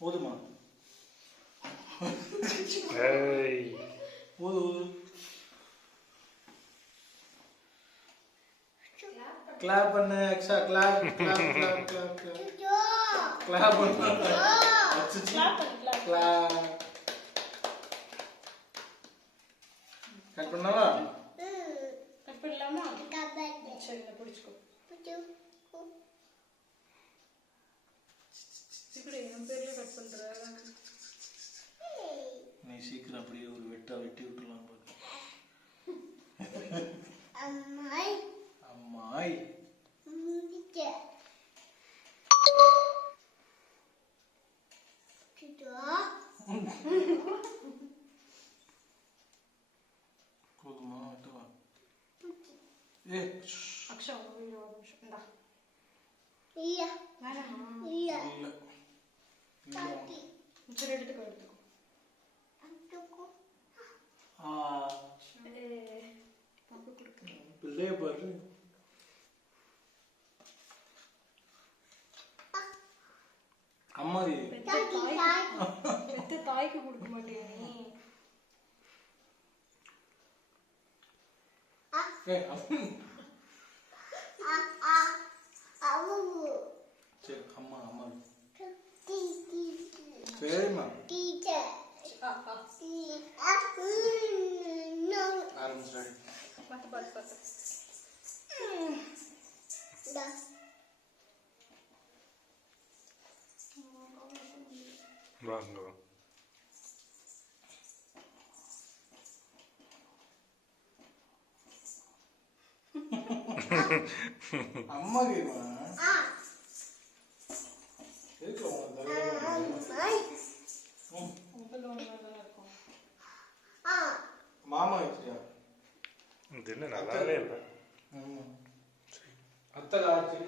போதுமா? ஊது ஊது. கிளாப் பண்ணு. Extra clap clap clap clap clap பண்ணு. கிளாப். கட் பண்ணவா? கட் பண்ணலாமா? சரி, இத பிடிச்சுக்கோ. இப்படி என் பேர்ல கட் பண்ற. நீ சீக்கிரம் அப்படியே ஒரு வெட்டா வெட்டி விட்டுலாம் பாரு. அம்மாய் அம்மாய் முடிச்ச போதுமா? வெட்டவா? ஏ அக்ஷா வீடியோ ஒரு நிமிஷம் இந்தா. இல்ல வேணாமா? இல்ல இல்ல. சரி, எடுத்துக்கோ எடுத்துக்கோ. பாப்பு கொடுக்கு. பிள்ளைய பாரு. அம்மா பெத்த தாய்க்கு கொடுக்க மாட்டியா நீ? சரி அம்மா அம்மா சரிம்மா. ஆரம்பிச்சிடாடி. பார்த்து பார்த்து பார்த்து. வாங்க. அம்மா கேமா எதுக்கு உங்க மாமா வச்சியா? இது என்ன நல்லாவே இல்லை. அத்தை காய்ச்சி